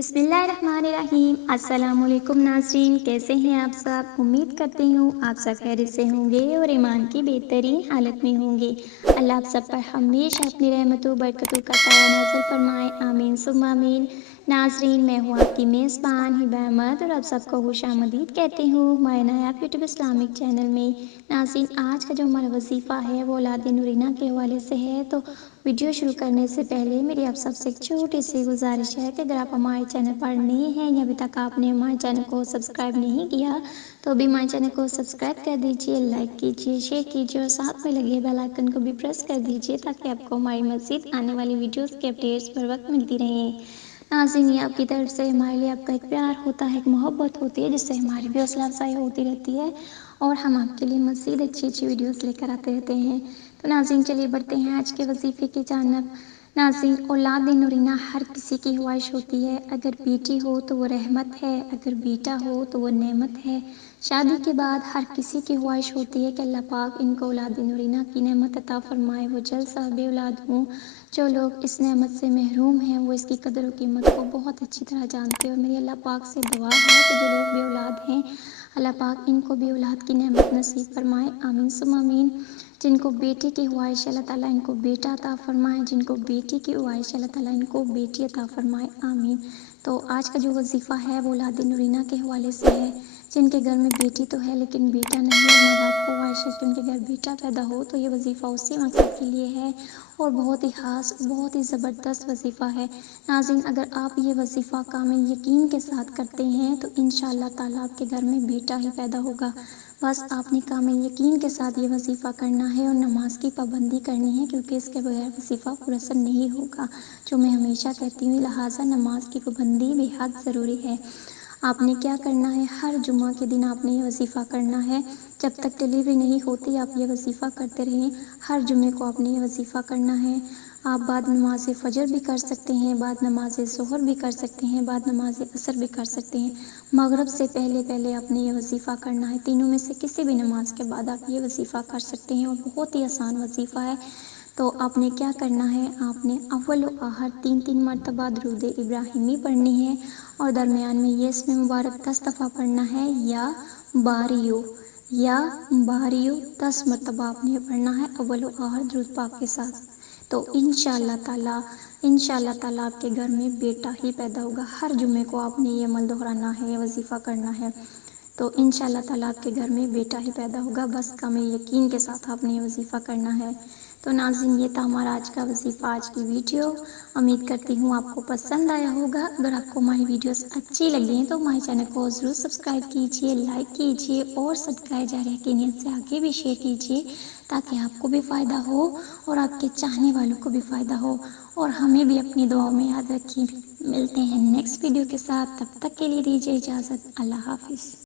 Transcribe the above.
بسم اللہ الرحمن الرحیم۔ السلام علیکم ناظرین، کیسے ہیں آپ سب؟ امید کرتی ہوں آپ سب خیریت سے ہوں گے اور ایمان کی بہترین حالت میں ہوں گے۔ اللہ آپ سب پر ہمیشہ اپنی رحمتوں برکتوں کا سایہ نازل فرمائے، آمین ثم آمین۔ ناظرین، میں ہوں آپ کی میزبان ہبہ احمد اور آپ سب کو خوش آمدید کہتی ہوں ہمارے نایاب یوٹیوب اسلامک چینل میں۔ ناظرین، آج کا جو ہمارا وظیفہ ہے وہ اولاد نورینہ کے حوالے سے ہے۔ تو ویڈیو شروع کرنے سے پہلے میری آپ سب سے ایک چھوٹی سی گزارش ہے کہ اگر آپ ہمارے چینل پر نئے ہیں یا ابھی تک آپ نے ہمارے چینل کو سبسکرائب نہیں کیا تو ابھی ہمارے چینل کو سبسکرائب کر دیجئے، لائک کیجئے، شیئر کیجئے اور ساتھ میں لگے بیل آئیکن کو بھی پریس کر دیجئے تاکہ آپ کو ہماری مزید آنے والی ویڈیوز کے اپڈیٹس پر وقت ملتی رہیں۔ ناظرین، یہ آپ کی طرف سے ہمارے لیے آپ کا ایک پیار ہوتا ہے، ایک محبت ہوتی ہے جس سے ہماری بھی حوصلہ افزائی ہوتی رہتی ہے اور ہم آپ کے لیے مزید اچھی ویڈیوز لے کر آتے رہتے ہیں۔ تو ناظرین، چلیے بڑھتے ہیں آج کے وظیفے کی جانب۔ ناظرین، اولاد نورینہ ہر کسی کی خواہش ہوتی ہے۔ اگر بیٹی ہو تو وہ رحمت ہے، اگر بیٹا ہو تو وہ نعمت ہے۔ شادی کے بعد ہر کسی کی خواہش ہوتی ہے کہ اللہ پاک ان کو اولاد نورینہ کی نعمت عطا فرمائے، وہ جلد صاحب اولاد ہوں۔ جو لوگ اس نعمت سے محروم ہیں وہ اس کی قدر و قیمت کو بہت اچھی طرح جانتے ہیں اور میری اللہ پاک سے دعا ہے کہ جو لوگ بے اولاد ہیں اللہ پاک ان کو بھی اولاد کی نعمت نصیب فرمائے، آمین ثم آمین۔ جن کو بیٹے کی خواہش اللہ تعالیٰ ان کو بیٹا عطا فرمائے، جن کو بیٹی کی خواہش اللہ تعالیٰ ان کو بیٹی عطا فرمائے، آمین۔ تو آج کا جو وظیفہ ہے وہ اولاد نورینہ کے حوالے سے ہے۔ جن کے گھر میں بیٹی تو ہے لیکن بیٹا نہیں اور ماں باپ کو خواہش ہے کہ ان کے گھر بیٹا پیدا ہو تو یہ وظیفہ اسی مقصد کے لیے ہے اور بہت ہی خاص، بہت ہی زبردست وظیفہ ہے۔ ناظرین، اگر آپ یہ وظیفہ کامل یقین کے ساتھ کرتے ہیں تو انشاءاللہ تعالیٰ آپ کے گھر میں بیٹا ہی پیدا ہوگا۔ بس آپ نے کامل یقین کے ساتھ یہ وظیفہ کرنا ہے اور نماز کی پابندی کرنی ہے کیونکہ اس کے بغیر وظیفہ پراسر نہیں ہوگا، جو میں ہمیشہ کہتی ہوں، لہٰذا نماز کی پابندی بے حد ضروری ہے۔ آپ نے کیا کرنا ہے؟ ہر جمعہ کے دن آپ نے یہ وظیفہ کرنا ہے۔ جب تک ڈلیوری نہیں ہوتی آپ یہ وظیفہ کرتے رہیں۔ ہر جمعے کو آپ نے یہ وظیفہ کرنا ہے۔ آپ بعد نماز فجر بھی کر سکتے ہیں، بعد نماز ظہر بھی کر سکتے ہیں، بعد نماز عصر بھی کر سکتے ہیں۔ مغرب سے پہلے آپ نے یہ وظیفہ کرنا ہے۔ تینوں میں سے کسی بھی نماز کے بعد آپ یہ وظیفہ کر سکتے ہیں اور بہت ہی آسان وظیفہ ہے۔ تو آپ نے کیا کرنا ہے؟ آپ نے اول و آخر 3 مرتبہ درود ابراہیمی پڑھنی ہے اور درمیان میں یہ اسم مبارک 10 دفعہ پڑھنا ہے، یا باریو 10 مرتبہ آپ نے پڑھنا ہے اول و آخر درود پاک کے ساتھ۔ تو انشاءاللہ تعالیٰ آپ کے گھر میں بیٹا ہی پیدا ہوگا۔ ہر جمعے کو آپ نے یہ عمل دہرانا ہے، یہ وظیفہ کرنا ہے تو انشاءاللہ تعالیٰ آپ کے گھر میں بیٹا ہی پیدا ہوگا۔ بس کامل یقین کے ساتھ آپ نے یہ وظیفہ کرنا ہے۔ تو ناظرین، یہ تھا ہمارا آج کا وظیفہ، آج کی ویڈیو۔ امید کرتی ہوں آپ کو پسند آیا ہوگا۔ اگر آپ کو ہماری ویڈیوز اچھی لگی ہیں تو ہمارے چینل کو ضرور سبسکرائب کیجیے، لائک کیجیے اور صدقہ جاریہ کی نیت سے آگے بھی شیئر کیجیے تاکہ آپ کو بھی فائدہ ہو اور آپ کے چاہنے والوں کو بھی فائدہ ہو اور ہمیں بھی اپنی دعاؤں میں یاد رکھیں۔ ملتے ہیں نیکسٹ ویڈیو کے ساتھ، تب تک کے لیے دیجیے اجازت، اللہ حافظ۔